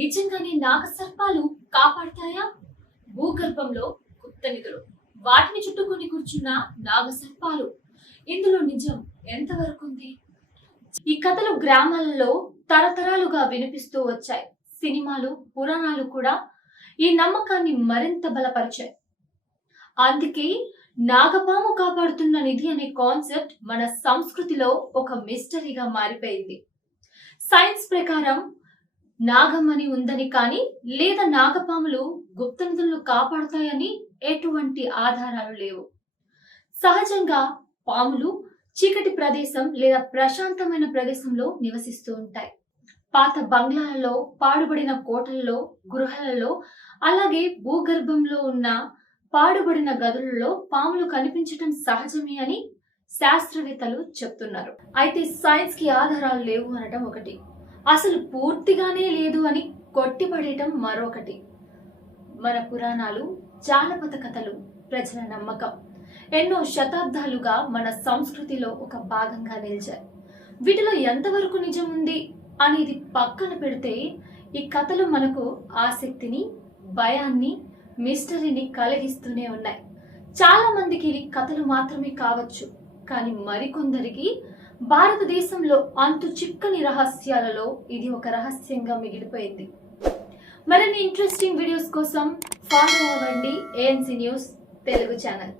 నిజంగానే నాగసర్పాలు కాపాడతాయా? భూగర్భంలో గుప్త నిధులు, వాటిని చుట్టుకొని కూర్చున్న నాగసర్పాలు, ఇందులో నిజం ఎంతవరకు ఉంది? ఈ కథలు గ్రామాలలో తరతరాలుగా వినిపిస్తూ వచ్చాయి. సినిమాలు, పురాణాలు కూడా ఈ నమ్మకాన్ని మరింత బలపరిచాయి. అందుకే నాగపాము కాపాడుతున్న నిధి అనే కాన్సెప్ట్ మన సంస్కృతిలో ఒక మిస్టరీగా మారిపోయింది. సైన్స్ ప్రకారం నాగమణి ఉందని కానీ లేదా నాగపాములు గుప్త నిధులను కాపాడుతాయని ఎటువంటి ఆధారాలు లేవు. సహజంగా పాములు చీకటి ప్రదేశం లేదా ప్రశాంతమైన ప్రదేశంలో నివసిస్తూ ఉంటాయి. పాత బంగ్లాలలో, పాడుబడిన కోటలలో, గృహాలలో, అలాగే భూగర్భంలో ఉన్న పాడుబడిన గదులలో పాములు కనిపించటం సహజమే అని శాస్త్రవేత్తలు చెప్తున్నారు. అయితే సైన్స్ కి ఆధారాలు లేవు అనటం ఒకటి, అసలు పూర్తిగానే లేదు అని కొట్టిపడేయటం మరొకటి. మన పురాణాలు, జానపద కథలు ప్రజల నమ్మకం ఎన్నో శతాబ్దాలుగా మన సంస్కృతిలో ఒక భాగంగా నిలిచాయి. వీటిలో ఎంతవరకు నిజం ఉంది అనేది పక్కన పెడితే ఈ కథలు మనకు ఆసక్తిని, భయాన్ని, మిస్టరీని కలిగిస్తూనే ఉన్నాయి. చాలా మందికి ఇవి కథలు మాత్రమే కావచ్చు, కానీ మరికొందరికి భారతదేశంలో అంతు చిక్కని రహస్యాలలో ఇది ఒక రహస్యంగా మిగిలిపోయింది. మరిన్ని ఇంట్రెస్టింగ్ వీడియోస్ కోసం ఫాలో అవ్వండి ANC న్యూస్ తెలుగు ఛానల్.